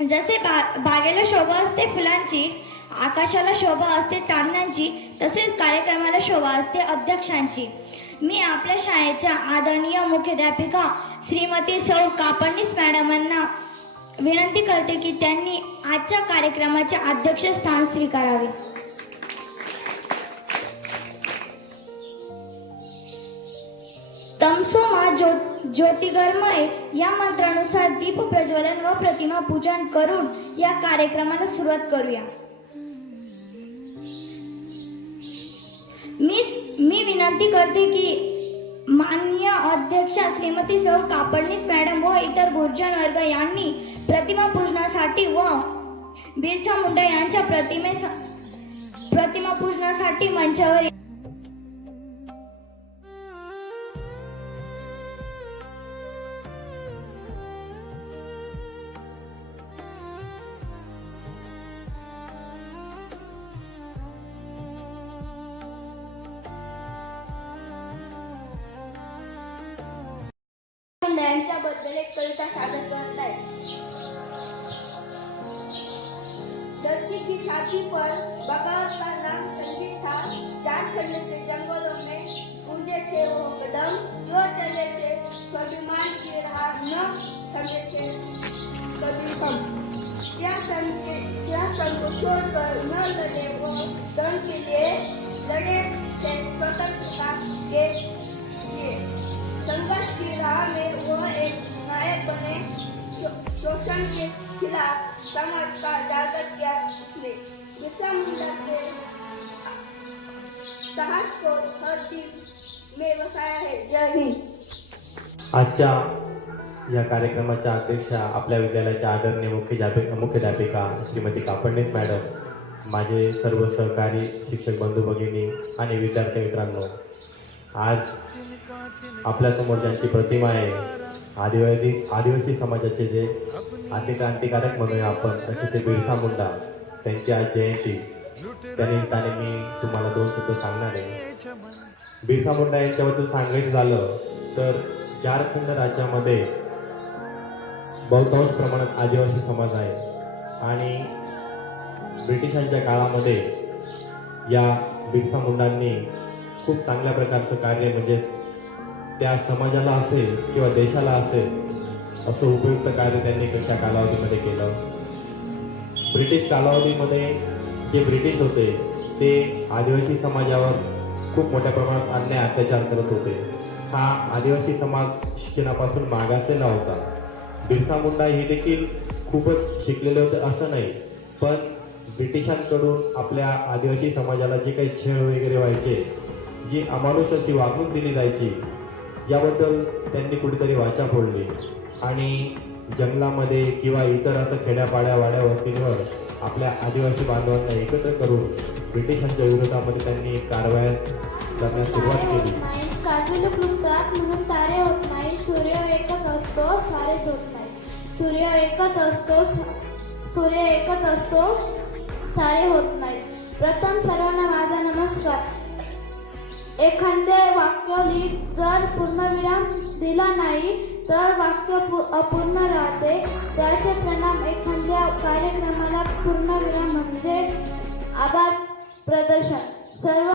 जसे बा बागेला शोभा असते फुलांची आकाशाला शोभा असते चांदण्यांची तसेच कार्यक्रमाला शोभा असते अध्यक्षांची. मी आपल्या शाळेच्या आदरणीय मुख्याध्यापिका श्रीमती सौ कापडणीस मॅडमांना विनंती करते की त्यांनी आजच्या कार्यक्रमाचे अध्यक्षस्थान स्वीकारावे. तमसोमा ज्यो ज्योतिगर्मय या मंत्रानुसार दीप प्रज्वलन व प्रतिमा पूजन करून या कार्यक्रमाला सुरुवात करूया. मी मी विनंती करते की माननीय अध्यक्षा श्रीमती सौ कापडणीस मॅडम व इतर गुरुजन वर्ग यांनी प्रतिमा पूजनासाठी व बिरसा मुंडा यांच्या प्रतिमे प्रतिमा पूजनासाठी मंचावर यांच्याबद्दल एक कविता सादर करत आहे धरती की छाती पर बगावत का नाम संगीत था. झारखंड के जंगलों में गूंजे थे वो कदम. जो चले थे, स्वाभिमान की राह न थमे थे. कभी हम सिंहासन के सिंहासन को छोड़कर न लड़े वो धन के लिए लड़े थे. स्वतंत्रता के खिलाफ समाज का असले किया उसने बिरसा मुंडा के व्यवसाय आहे. जय हिंद. आजच्या या कार्यक्रमाच्या अध्यक्षा आपल्या विद्यालयाच्या आदरणीय मुख्याध्यापिका मुख्याध्यापिका श्रीमती कापडणीस मॅडम माझे सर्व सहकारी शिक्षक बंधू भगिनी आणि विद्यार्थी मित्रांनो आज आपल्यासमोर ज्यांची प्रतिमा आहे आदिवासी आदिवासी समाजाचे जे आदिक्रांतिकारक म्हणूया आपण तसे ते बिरसा मुंडा त्यांची आज जयंती त्यानिमित्ताने मी तुम्हाला दोन शब्द सांगणार आहे. बिरसा मुंडा यांच्याबद्दल सांगायचं झालं तर झारखंड राज्यामध्ये बहुतांश प्रमाणात आदिवासी समाज आहे. आणि ब्रिटिशांच्या काळामध्ये या बिरसा मुंडांनी खूप चांगल्या प्रकारचं कार्य म्हणजे त्या समाजाला असेल किंवा देशाला असेल असं उपयुक्त कार्य त्यांनी कशा कालावधीमध्ये केलं. ब्रिटिश कालावधीमध्ये जे ब्रिटिश होते ते आदिवासी समाजावर खूप मोठ्या प्रमाणात अन्याय अत्याचार करत होते. हा आदिवासी समाज शिक्षणापासून मागासलेला होता. बिरसा मुंडा हे देखील खूपच शिकलेले होते असं नाही पण ब्रिटिशांकडून आपल्या आदिवासी समाजाला जे काही छेड वगैरे व्हायचे जी अमानुष अशी वागणूक दिली जायची याबद्दल त्यांनी कुठेतरी वाचा फोडली. आणि जंगलामध्ये किंवा इतर असं खेड्यापाड्या वाड्या वस्तींवर आपल्या आदिवासी बांधवांना एकत्र करून ब्रिटिशांच्या विरोधामध्ये त्यांनी कारवाया करण्यास सुरुवात केली. काजू लुकलुकतात म्हणून तारे होत नाही सूर्य एकच असतो सारेच होत नाही सूर्य एकच असतो सूर्य एकच असतो सारे होत नाही प्रथम सर्वांना माझा नमस्कार. एखादे वाक्य लिहित जर पूर्णविराम दिला नाही तर वाक्य अपूर्ण राहते. त्याचे परिणाम एखाद्या कार्यक्रमाला पूर्णविराम म्हणजे आभार प्रदर्शन. सर्व